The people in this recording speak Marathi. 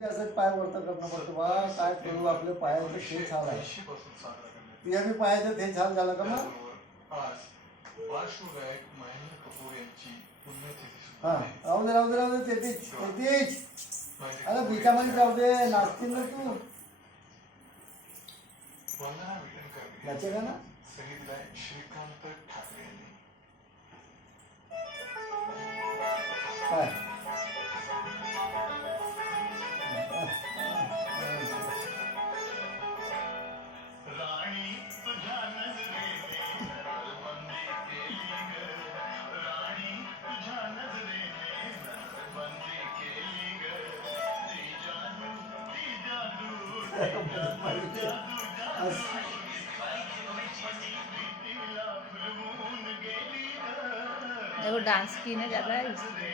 असं पाय वरता करणं पडतं बा. काय करू आपल्या पायाचं खेळ छान आहे. तुझ्या बी पायाचं ते छान झालं का मग? हा राहू दे राहू दे राहू दे. तेच अरे बिचामध्ये राहू दे. नाचतील ना तू नाचे का ना. श्रीकांत ठाकरे काय वो डांस की ना ज़्यादा है इसलिए।